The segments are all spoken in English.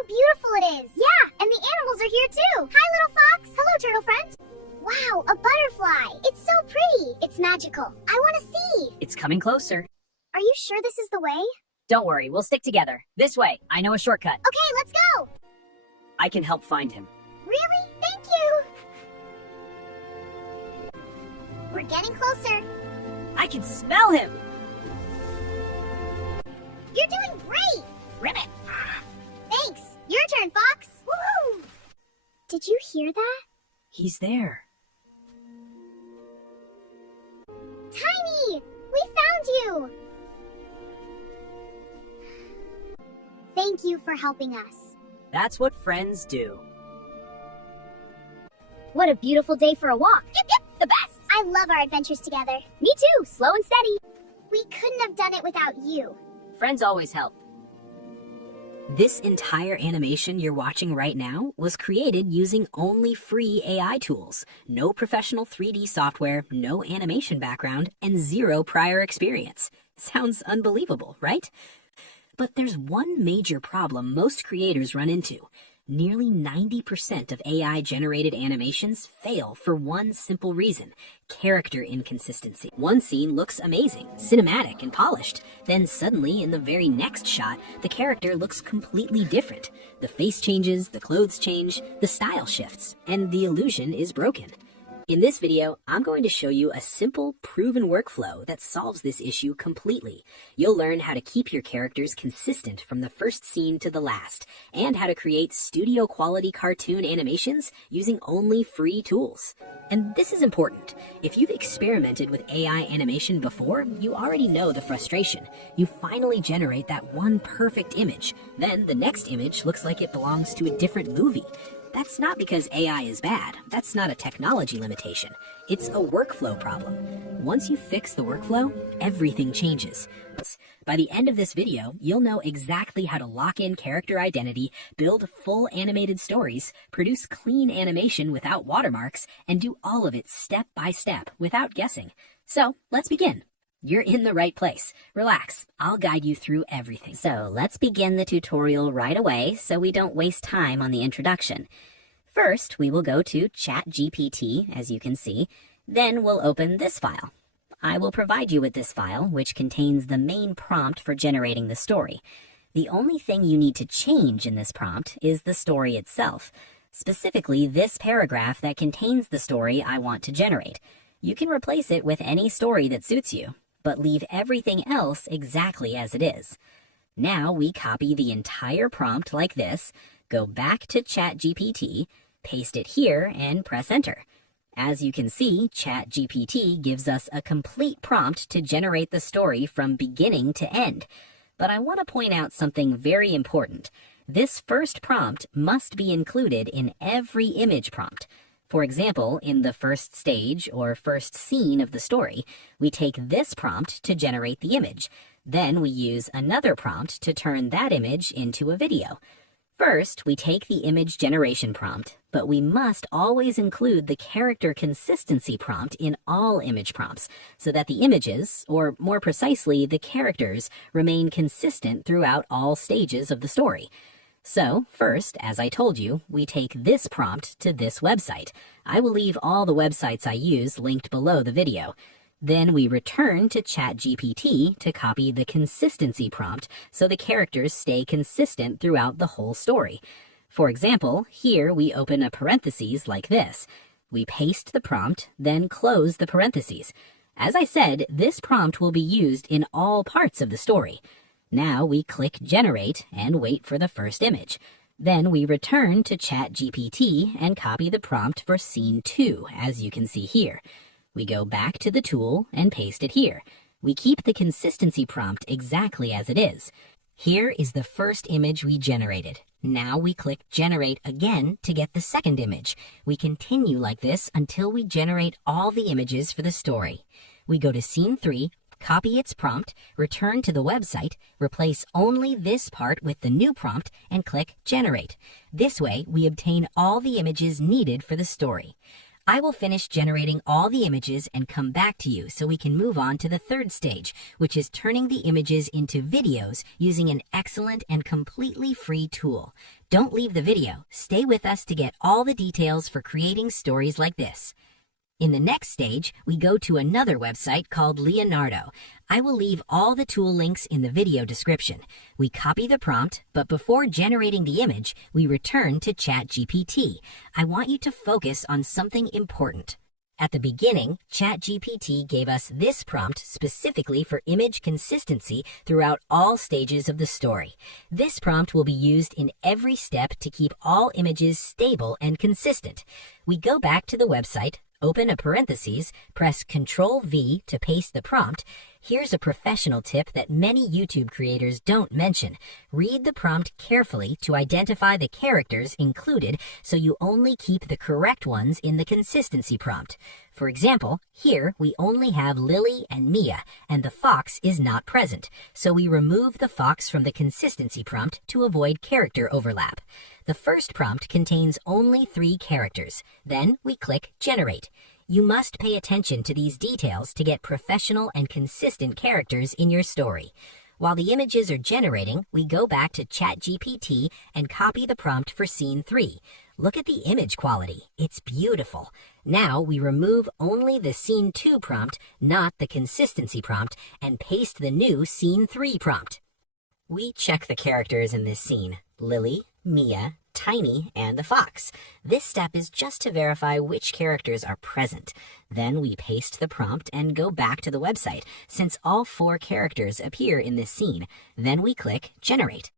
how beautiful it is. Yeah, and the animals are here too. Hi, little fox. Hello, turtle friend. Wow, a butterfly. It's so pretty. It's magical. I want to see. It's coming closer. Are you sure this is the way? Don't worry, we'll stick together. This way. I know a shortcut. Okay, let's go. I can help find him. Really? Thank you. We're getting closer. I can smell him! You're doing great. Ribbit! Thanks. Your turn, Fox. Woohoo! Did you hear that? He's there. Tiny! We found you! Thank you for helping us. That's what friends do. What a beautiful day for a walk. Yep, the best. I love our adventures together. Me too, slow and steady. We couldn't have done it without you. Friends always help. This entire animation you're watching right now was created using only free AI tools. No professional 3D software, no animation background, and zero prior experience. Sounds unbelievable, right? But there's one major problem most creators run into. Nearly 90% of AI-generated animations fail for one simple reason: character inconsistency. One scene looks amazing, cinematic, and polished. Then suddenly, in the very next shot, the character looks completely different. The face changes, the clothes change, the style shifts, and the illusion is broken. In this video, I'm going to show you a simple, proven workflow that solves this issue completely. You'll learn how to keep your characters consistent from the first scene to the last, and how to create studio-quality cartoon animations using only free tools. And this is important. If you've experimented with AI animation before, you already know the frustration. You finally generate that one perfect image. Then the next image looks like it belongs to a different movie. That's not because AI is bad. That's not a technology limitation. It's a workflow problem. Once you fix the workflow, everything changes. By the end of this video, you'll know exactly how to lock in character identity, build full animated stories, produce clean animation without watermarks, and do all of it step by step without guessing. So, let's begin. You're in the right place. Relax, I'll guide you through everything. So let's begin the tutorial right away so we don't waste time on the introduction. First, we will go to ChatGPT, as you can see. Then we'll open this file. I will provide you with this file, which contains the main prompt for generating the story. The only thing you need to change in this prompt is the story itself, specifically this paragraph that contains the story I want to generate. You can replace it with any story that suits you, but leave everything else exactly as it is. Now we copy the entire prompt like this, go back to ChatGPT, paste it here, and press enter. As you can see, ChatGPT gives us a complete prompt to generate the story from beginning to end. But I want to point out something very important. This first prompt must be included in every image prompt. For example, in the first stage or first scene of the story, we take this prompt to generate the image. Then we use another prompt to turn that image into a video. First, we take the image generation prompt, but we must always include the character consistency prompt in all image prompts so that the images, or more precisely, the characters, remain consistent throughout all stages of the story. So, first, as I told you, we take this prompt to this website. I will leave all the websites I use linked below the video. Then we return to ChatGPT to copy the consistency prompt so the characters stay consistent throughout the whole story. For example, here we open a parentheses like this. We paste the prompt, then close the parentheses. As I said, this prompt will be used in all parts of the story. Now we click Generate and wait for the first image. Then we return to ChatGPT and copy the prompt for Scene 2, as you can see here. We go back to the tool and paste it here. We keep the consistency prompt exactly as it is. Here is the first image we generated. Now we click Generate again to get the second image. We continue like this until we generate all the images for the story. We go to Scene 3, copy its prompt, return to the website, replace only this part with the new prompt, and click Generate. This way, we obtain all the images needed for the story. I will finish generating all the images and come back to you so we can move on to the third stage, which is turning the images into videos using an excellent and completely free tool. Don't leave the video. Stay with us to get all the details for creating stories like this. In the next stage, we go to another website called Leonardo. I will leave all the tool links in the video description. We copy the prompt, but before generating the image, we return to ChatGPT. I want you to focus on something important. At the beginning, ChatGPT gave us this prompt specifically for image consistency throughout all stages of the story. This prompt will be used in every step to keep all images stable and consistent. We go back to the website, open a parentheses, press Ctrl-V to paste the prompt. Here's a professional tip that many YouTube creators don't mention. Read the prompt carefully to identify the characters included so you only keep the correct ones in the consistency prompt. For example, here we only have Lily and Mia, and the fox is not present, so we remove the fox from the consistency prompt to avoid character overlap. The first prompt contains only 3 characters. Then we click Generate. You must pay attention to these details to get professional and consistent characters in your story. While the images are generating, we go back to ChatGPT and copy the prompt for scene 3. Look at the image quality. It's beautiful. Now we remove only the scene 2 prompt, not the consistency prompt, and paste the new scene 3 prompt. We check the characters in this scene: Lily, Mia, Tiny, and the fox. This step is just to verify which characters are present. Then we paste the prompt and go back to the website, since all 4 characters appear in this scene. Then we click Generate.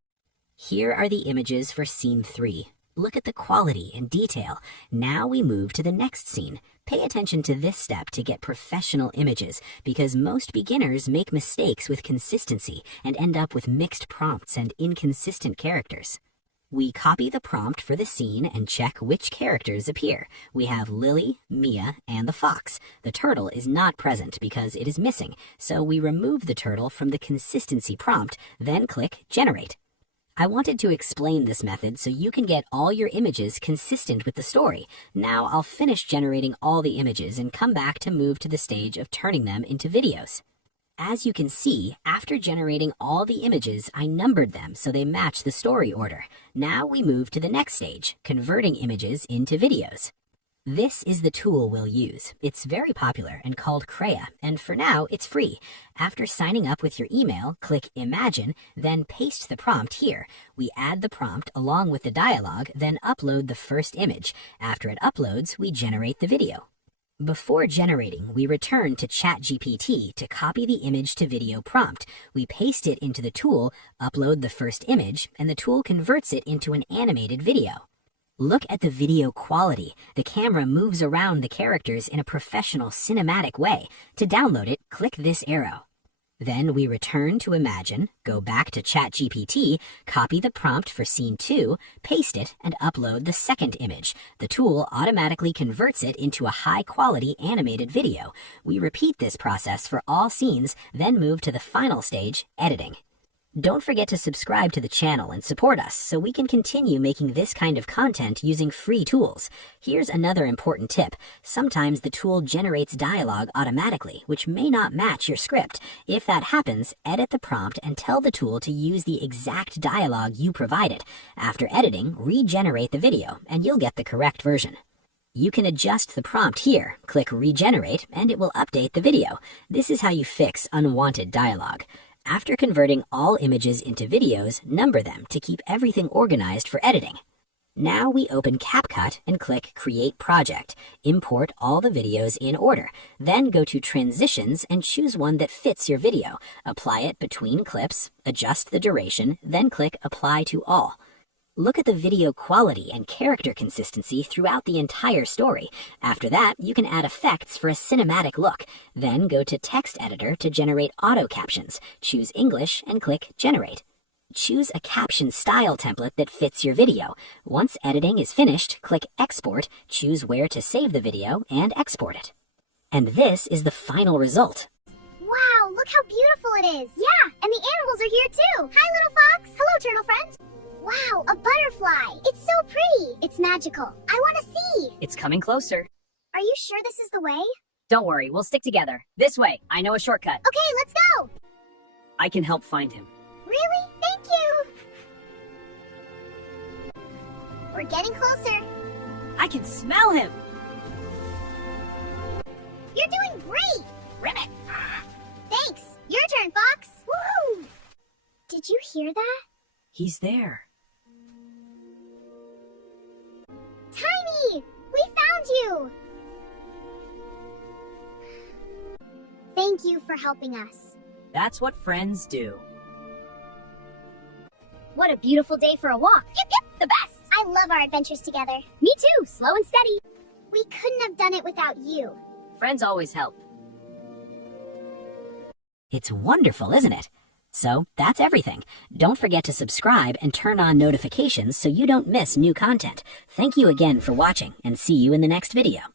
Here are the images for scene 3. Look at the quality and detail. Now we move to the next scene. Pay attention to this step to get professional images, because most beginners make mistakes with consistency and end up with mixed prompts and inconsistent characters. We copy the prompt for the scene and check which characters appear. We have Lily, Mia, and the fox. The turtle is not present because it is missing, so we remove the turtle from the consistency prompt, then click Generate. I wanted to explain this method so you can get all your images consistent with the story. Now I'll finish generating all the images and come back to move to the stage of turning them into videos. As you can see, after generating all the images, I numbered them so they match the story order. Now we move to the next stage, converting images into videos. This is the tool we'll use. It's very popular and called Krea, and for now, it's free. After signing up with your email, click Imagine, then paste the prompt here. We add the prompt along with the dialogue, then upload the first image. After it uploads, we generate the video. Before generating, we return to ChatGPT to copy the image to video prompt. We paste it into the tool, upload the first image, and the tool converts it into an animated video. Look at the video quality. The camera moves around the characters in a professional cinematic way. To download it, click this arrow. Then we return to Imagine, go back to ChatGPT, copy the prompt for scene 2, paste it, and upload the second image. The tool automatically converts it into a high-quality animated video. We repeat this process for all scenes, then move to the final stage, editing. Don't forget to subscribe to the channel and support us so we can continue making this kind of content using free tools. Here's another important tip. Sometimes the tool generates dialogue automatically, which may not match your script. If that happens, edit the prompt and tell the tool to use the exact dialogue you provided. After editing, regenerate the video, and you'll get the correct version. You can adjust the prompt here. Click Regenerate, and it will update the video. This is how you fix unwanted dialogue. After converting all images into videos, number them to keep everything organized for editing. Now we open CapCut and click Create Project. Import all the videos in order. Then go to Transitions and choose one that fits your video. Apply it between clips, adjust the duration, then click Apply to All. Look at the video quality and character consistency throughout the entire story. After that, you can add effects for a cinematic look. Then go to Text Editor to generate auto captions. Choose English and click Generate. Choose a caption style template that fits your video. Once editing is finished, click Export, choose where to save the video, and export it. And this is the final result. Wow, look how beautiful it is. Yeah, and the animals are here too. Hi, little fox. Hello, turtle friend. Wow, a butterfly. It's so pretty. It's magical. I want to see. It's coming closer. Are you sure this is the way? Don't worry, we'll stick together. This way, I know a shortcut. Okay, let's go! I can help find him. Really? Thank you! We're getting closer. I can smell him! You're doing great! Ribbit! Thanks! Your turn, Fox! Woohoo! Did you hear that? He's there. Tiny! We found you! Thank you for helping us. That's what friends do. What a beautiful day for a walk. Yep, yep, the best! I love our adventures together. Me too, slow and steady. We couldn't have done it without you. Friends always help. It's wonderful, isn't it? So that's everything. Don't forget to subscribe and turn on notifications so you don't miss new content. Thank you again for watching, and see you in the next video.